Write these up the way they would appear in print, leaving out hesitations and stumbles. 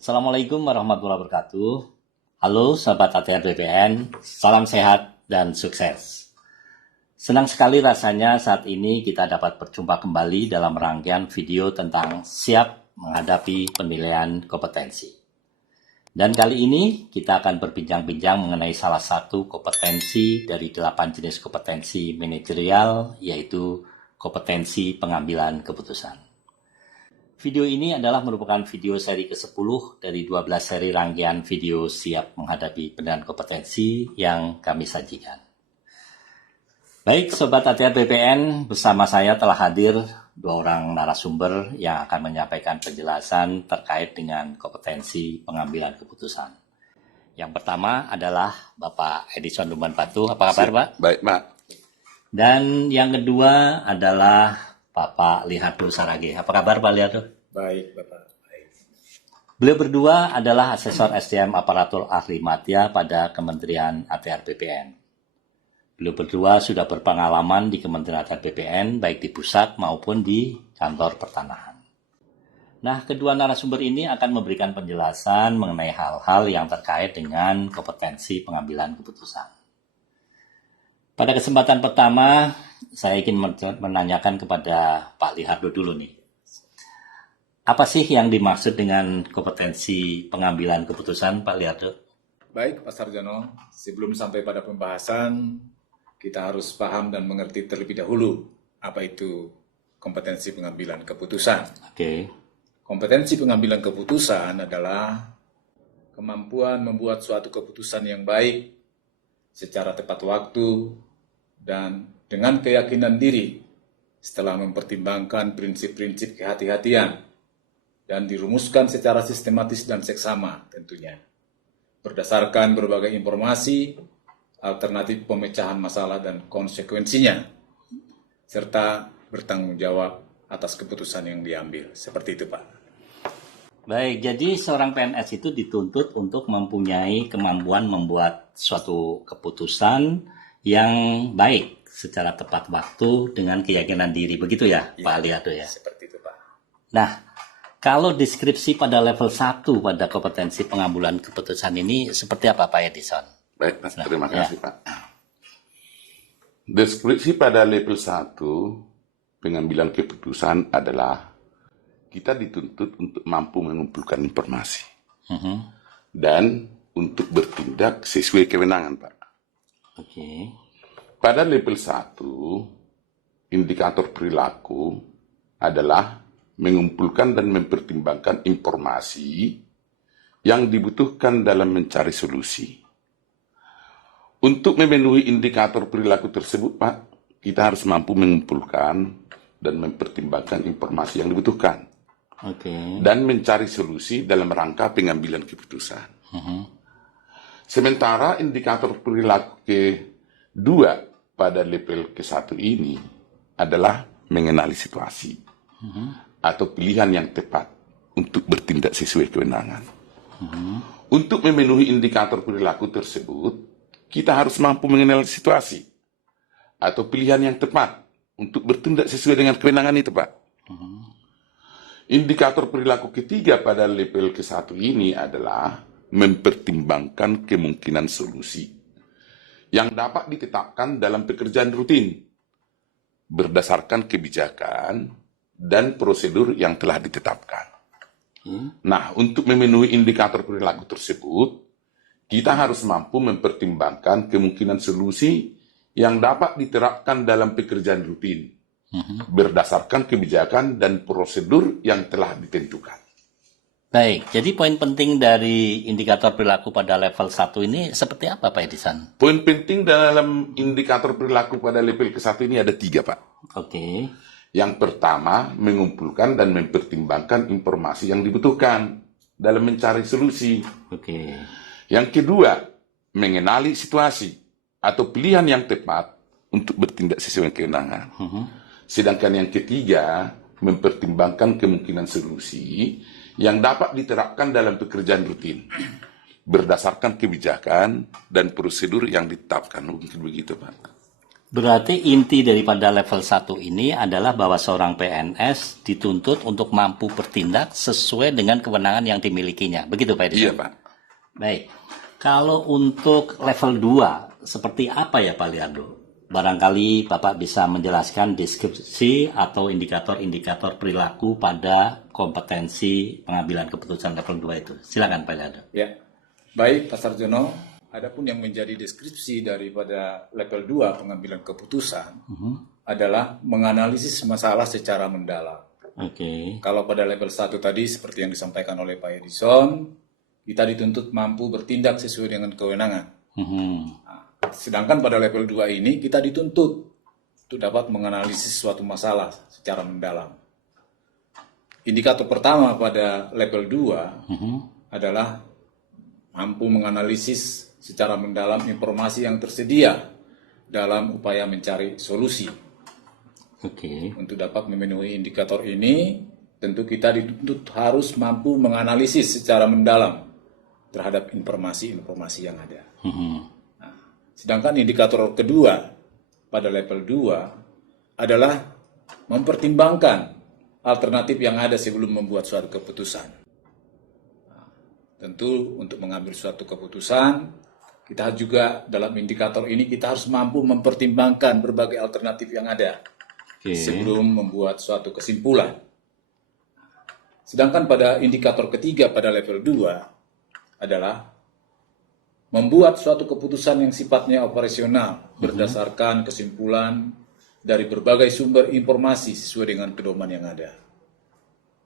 Assalamualaikum warahmatullahi wabarakatuh. Halo sahabat ATR BPN, salam sehat dan sukses. Senang sekali rasanya saat ini kita dapat berjumpa kembali dalam rangkaian video tentang siap menghadapi pemilihan kompetensi. Dan kali ini kita akan berbincang-bincang mengenai salah satu kompetensi dari 8 jenis kompetensi manajerial, yaitu kompetensi pengambilan keputusan. Video ini adalah merupakan video seri ke-10 dari 12 seri rangkaian video siap menghadapi pemilihan kompetensi yang kami sajikan. Baik, Sobat ATR BPN, bersama saya telah hadir 2 orang narasumber yang akan menyampaikan penjelasan terkait dengan kompetensi pengambilan keputusan. Yang pertama adalah Bapak Edison Lumban Batu. Apa kabar, Pak? Baik, Pak. Dan yang kedua adalah Bapak Lihardo Sarage. Apa kabar, Pak Lihardo? Baik, Bapak. Baik. Beliau berdua adalah asesor SDM aparatur ahli madya pada Kementerian ATR BPN. Beliau berdua sudah berpengalaman di Kementerian ATR BPN, baik di pusat maupun di kantor pertanahan. Nah, kedua narasumber ini akan memberikan penjelasan mengenai hal-hal yang terkait dengan kompetensi pengambilan keputusan. Pada kesempatan pertama, saya ingin menanyakan kepada Pak Lihardo dulu nih. Apa sih yang dimaksud dengan kompetensi pengambilan keputusan, Pak Lihardo? Baik, Pak Sarjono. Sebelum sampai pada pembahasan, kita harus paham dan mengerti terlebih dahulu apa itu kompetensi pengambilan keputusan. Oke. Kompetensi pengambilan keputusan adalah kemampuan membuat suatu keputusan yang baik secara tepat waktu dan dengan keyakinan diri setelah mempertimbangkan prinsip-prinsip kehati-hatian dan dirumuskan secara sistematis dan seksama tentunya, berdasarkan berbagai informasi, alternatif pemecahan masalah dan konsekuensinya, serta bertanggung jawab atas keputusan yang diambil. Seperti itu, Pak. Baik, jadi seorang PNS itu dituntut untuk mempunyai kemampuan membuat suatu keputusan yang baik secara tepat waktu dengan keyakinan diri. Begitu ya, Pak Lihardo ya? Seperti itu, Pak. Nah, kalau deskripsi pada level 1 pada kompetensi pengambilan keputusan ini seperti apa, Pak Edison? Baik, Pak. Terima kasih, Pak. Deskripsi pada level 1 pengambilan keputusan adalah kita dituntut untuk mampu mengumpulkan informasi dan untuk bertindak sesuai kewenangan, Pak. Oke. Pada level 1, indikator perilaku adalah mengumpulkan dan mempertimbangkan informasi yang dibutuhkan dalam mencari solusi. Untuk memenuhi indikator perilaku tersebut, Pak, kita harus mampu mengumpulkan dan mempertimbangkan informasi yang dibutuhkan. Oke. Dan mencari solusi dalam rangka pengambilan keputusan. Sementara indikator perilaku kedua pada level ke-1 ini adalah mengenali situasi atau pilihan yang tepat untuk bertindak sesuai kewenangan. Untuk memenuhi indikator perilaku tersebut, kita harus mampu mengenali situasi atau pilihan yang tepat untuk bertindak sesuai dengan kewenangan itu, Pak. Indikator perilaku ketiga pada level ke-1 ini adalah mempertimbangkan kemungkinan solusi yang dapat ditetapkan dalam pekerjaan rutin berdasarkan kebijakan dan prosedur yang telah ditetapkan. Nah, untuk memenuhi indikator perilaku tersebut, kita harus mampu mempertimbangkan kemungkinan solusi yang dapat diterapkan dalam pekerjaan rutin berdasarkan kebijakan dan prosedur yang telah ditentukan. Baik, jadi poin penting dari indikator perilaku pada level 1 ini seperti apa, Pak Edison? Poin penting dalam indikator perilaku pada level ke-1 ini ada 3, Pak. Oke. Yang pertama, mengumpulkan dan mempertimbangkan informasi yang dibutuhkan dalam mencari solusi. Oke. Yang kedua, mengenali situasi atau pilihan yang tepat untuk bertindak sesuai kewenangan. Sedangkan yang ketiga, mempertimbangkan kemungkinan solusi yang dapat diterapkan dalam pekerjaan rutin berdasarkan kebijakan dan prosedur yang ditetapkan. Mungkin begitu, Pak. Berarti inti daripada level 1 ini adalah bahwa seorang PNS dituntut untuk mampu bertindak sesuai dengan kewenangan yang dimilikinya. Begitu Pak Edison? Iya, Pak. Baik. Kalau untuk level 2, seperti apa ya Pak Liardo? Barangkali Bapak bisa menjelaskan deskripsi atau indikator-indikator perilaku pada kompetensi pengambilan keputusan level 2 itu. Silakan Pak Liardo. Ya, baik Pak Sarjono. Adapun yang menjadi deskripsi daripada level 2 pengambilan keputusan adalah menganalisis masalah secara mendalam. Oke. Kalau pada level 1 tadi seperti yang disampaikan oleh Pak Edison, kita dituntut mampu bertindak sesuai dengan kewenangan. Nah, sedangkan pada level 2 ini kita dituntut untuk dapat menganalisis suatu masalah secara mendalam. Indikator pertama pada level 2 adalah mampu menganalisis secara mendalam informasi yang tersedia dalam upaya mencari solusi. Oke. Untuk dapat memenuhi indikator ini, tentu kita dituntut harus mampu menganalisis secara mendalam terhadap informasi-informasi yang ada. Nah, sedangkan indikator kedua pada level 2 adalah mempertimbangkan alternatif yang ada sebelum membuat suatu keputusan. Tentu untuk mengambil suatu keputusan, kita juga dalam indikator ini kita harus mampu mempertimbangkan berbagai alternatif yang ada sebelum membuat suatu kesimpulan. Sedangkan pada indikator ketiga pada level 2 adalah membuat suatu keputusan yang sifatnya operasional berdasarkan kesimpulan dari berbagai sumber informasi sesuai dengan pedoman yang ada.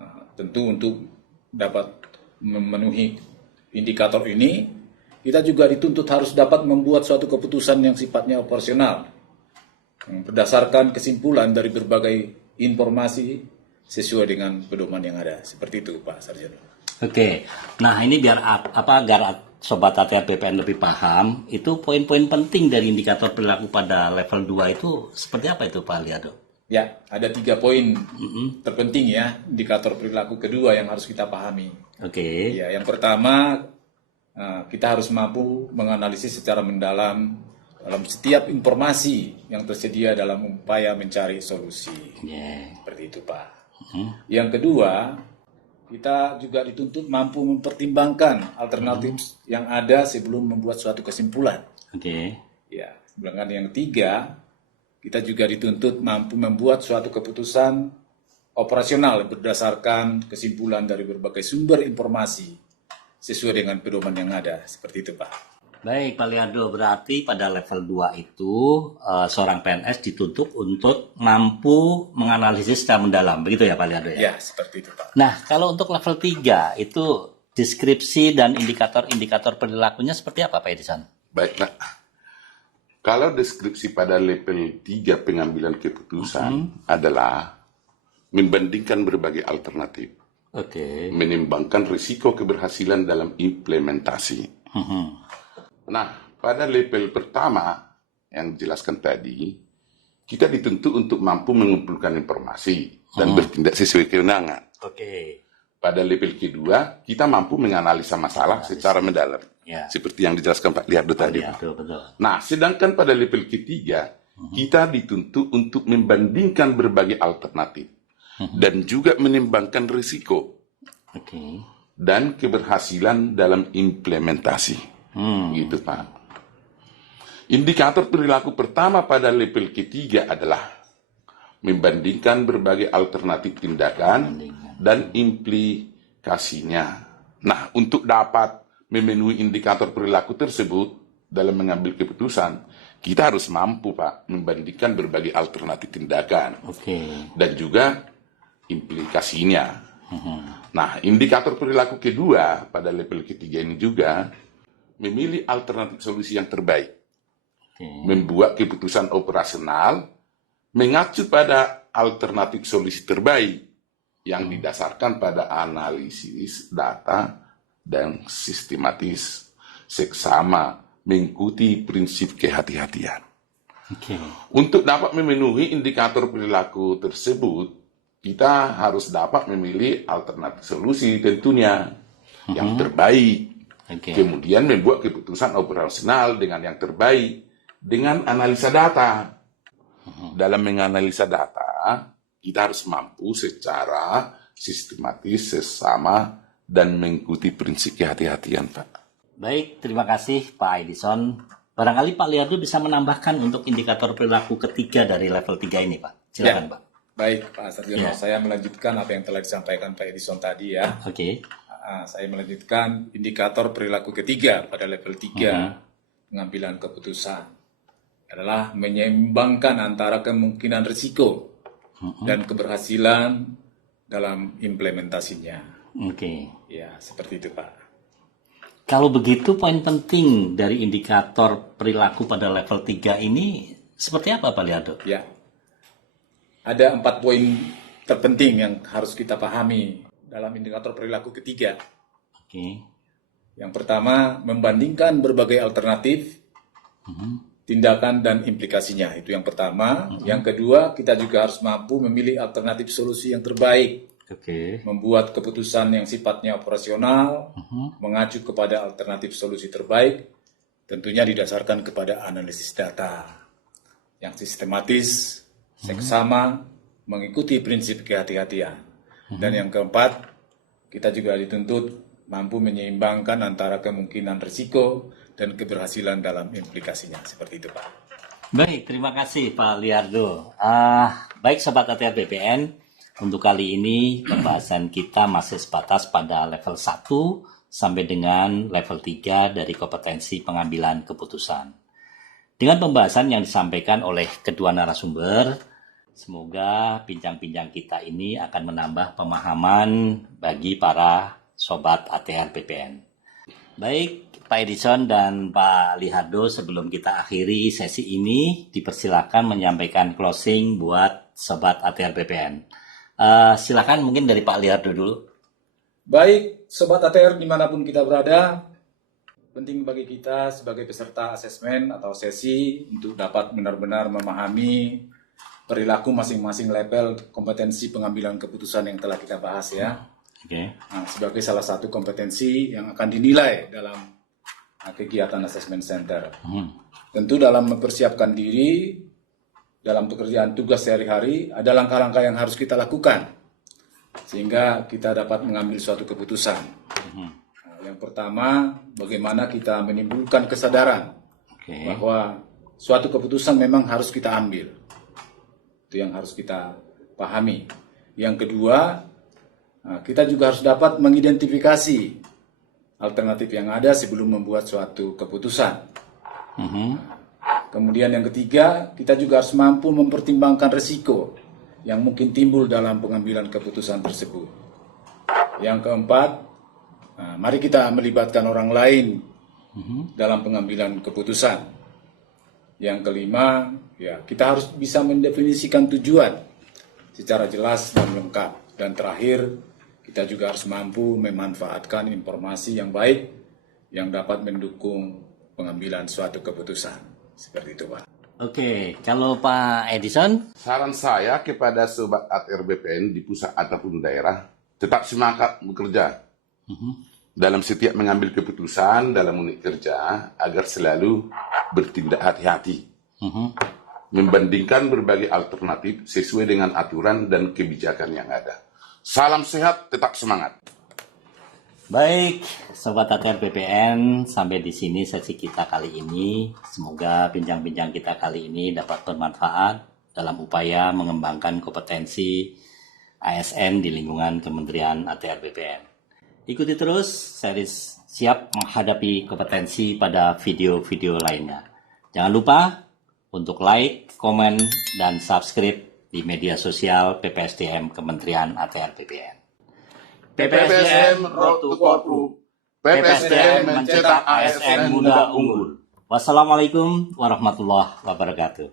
Nah, tentu untuk dapat memenuhi indikator ini, kita juga dituntut harus dapat membuat suatu keputusan yang sifatnya operasional, berdasarkan kesimpulan dari berbagai informasi sesuai dengan pedoman yang ada. Seperti itu, Pak Sarjono. Oke, nah ini biar agar Sobat ATR BPN lebih paham, itu poin-poin penting dari indikator perilaku pada level 2 itu seperti apa itu Pak Liardo? Ya, ada 3 poin terpenting ya, indikator perilaku kedua yang harus kita pahami. Oke. Ya, yang pertama, kita harus mampu menganalisis secara mendalam dalam setiap informasi yang tersedia dalam upaya mencari solusi. Seperti itu, Pak. Yang kedua, kita juga dituntut mampu mempertimbangkan alternatif yang ada sebelum membuat suatu kesimpulan. Oke. Ya, sedangkan yang ketiga, kita juga dituntut mampu membuat suatu keputusan operasional berdasarkan kesimpulan dari berbagai sumber informasi sesuai dengan pedoman yang ada. Seperti itu, Pak. Baik, Pak Liardo, berarti pada level 2 itu seorang PNS dituntut untuk mampu menganalisis secara mendalam. Begitu ya Pak Liardo ya? Ya, seperti itu, Pak. Nah, kalau untuk level 3 itu deskripsi dan indikator-indikator perilakunya seperti apa Pak Edison? Baik, Pak. Kalau deskripsi pada level 3 pengambilan keputusan adalah membandingkan berbagai alternatif. Oke. Menimbangkan risiko keberhasilan dalam implementasi. Nah, pada level pertama yang dijelaskan tadi, kita dituntut untuk mampu mengumpulkan informasi dan bertindak sesuai kewenangan. Oke. Pada level kedua, kita mampu menganalisa masalah secara mendalam. Ya. Seperti yang dijelaskan Pak Liardo tadi. Ya, betul. Nah, sedangkan pada level ketiga, kita dituntut untuk membandingkan berbagai alternatif dan juga menimbangkan risiko Oke. dan keberhasilan dalam implementasi. Gitu, Pak. Indikator perilaku pertama pada level ketiga adalah membandingkan berbagai alternatif tindakan dan implikasinya. Nah, untuk dapat memenuhi indikator perilaku tersebut dalam mengambil keputusan, kita harus mampu, Pak, membandingkan berbagai alternatif tindakan dan juga implikasinya. Nah, indikator perilaku kedua pada level ketiga ini juga memilih alternatif solusi yang terbaik, membuat keputusan operasional mengacu pada alternatif solusi terbaik yang didasarkan pada analisis data dan sistematis seksama mengikuti prinsip kehati-hatian. Untuk dapat memenuhi indikator perilaku tersebut, kita harus dapat memilih alternatif solusi tentunya yang terbaik. Kemudian membuat keputusan operasional dengan yang terbaik dengan analisa data Dalam menganalisa data, kita harus mampu secara sistematis, sesama, dan mengikuti prinsip kehati-hatian, Pak. Baik, terima kasih Pak Edison. Barangkali Pak Liardo bisa menambahkan untuk indikator perilaku ketiga dari level 3 ini, Pak. Silakan, Pak. Baik, Pak Sarjono. Ya. Saya melanjutkan apa yang telah disampaikan Pak Edison tadi ya. Oke. Saya melanjutkan indikator perilaku ketiga pada level 3 pengambilan keputusan adalah menyeimbangkan antara kemungkinan risiko dan keberhasilan dalam implementasinya. Oke. Ya, seperti itu, Pak. Kalau begitu, poin penting dari indikator perilaku pada level 3 ini seperti apa, Pak Liardo? Ya, ada 4 poin terpenting yang harus kita pahami dalam indikator perilaku ketiga. Oke. Yang pertama, membandingkan berbagai alternatif, tindakan dan implikasinya. Itu yang pertama. Yang kedua, kita juga harus mampu memilih alternatif solusi yang terbaik. Oke. Membuat keputusan yang sifatnya operasional, mengacu kepada alternatif solusi terbaik, tentunya didasarkan kepada analisis data yang sistematis, seksama, mengikuti prinsip kehati-hatian. Dan yang keempat, kita juga dituntut mampu menyeimbangkan antara kemungkinan risiko dan keberhasilan dalam implikasinya. Seperti itu, Pak. Baik, terima kasih Pak Liardo. Baik Sobat ATR BPN, untuk kali ini pembahasan kita masih sebatas pada level 1 sampai dengan level 3 dari kompetensi pengambilan keputusan. Dengan pembahasan yang disampaikan oleh kedua narasumber, semoga bincang-bincang kita ini akan menambah pemahaman bagi para Sobat ATR BPN. Baik, Pak Edison dan Pak Liardo, sebelum kita akhiri sesi ini, dipersilakan menyampaikan closing buat Sobat ATR BPN. Silakan mungkin dari Pak Liardo dulu. Baik, Sobat ATR dimanapun kita berada, penting bagi kita sebagai peserta asesmen atau sesi untuk dapat benar-benar memahami perilaku masing-masing level kompetensi pengambilan keputusan yang telah kita bahas ya. Oke. Sebagai salah satu kompetensi yang akan dinilai dalam kegiatan assessment center. Tentu dalam mempersiapkan diri dalam pekerjaan tugas sehari-hari, ada langkah-langkah yang harus kita lakukan sehingga kita dapat mengambil suatu keputusan. Yang pertama, bagaimana kita menimbulkan kesadaran bahwa suatu keputusan memang harus kita ambil. Itu yang harus kita pahami. Yang kedua, kita juga harus dapat mengidentifikasi alternatif yang ada sebelum membuat suatu keputusan. Kemudian yang ketiga, kita juga harus mampu mempertimbangkan risiko yang mungkin timbul dalam pengambilan keputusan tersebut. Yang keempat, mari kita melibatkan orang lain dalam pengambilan keputusan. Yang kelima, ya kita harus bisa mendefinisikan tujuan secara jelas dan lengkap. Dan terakhir, kita juga harus mampu memanfaatkan informasi yang baik yang dapat mendukung pengambilan suatu keputusan. Seperti itu, Pak. Oke, kalau Pak Edison? Saran saya kepada Sobat ATR BPN di pusat ataupun daerah, tetap semangat bekerja dalam setiap mengambil keputusan dalam unit kerja agar selalu bertindak hati-hati. Membandingkan berbagai alternatif sesuai dengan aturan dan kebijakan yang ada. Salam sehat, tetap semangat. Baik, Sobat ATR BPN, sampai di sini sesi kita kali ini. Semoga bincang-bincang kita kali ini dapat bermanfaat dalam upaya mengembangkan kompetensi ASN di lingkungan Kementerian ATR BPN. Ikuti terus series Siap Menghadapi Kompetensi pada video-video lainnya. Jangan lupa untuk like, komen, dan subscribe di media sosial PPSDM Kementerian ATR BPN. PPSDM Road to Courtroom. PPSDM mencetak ASN muda unggul. Wassalamualaikum warahmatullahi wabarakatuh.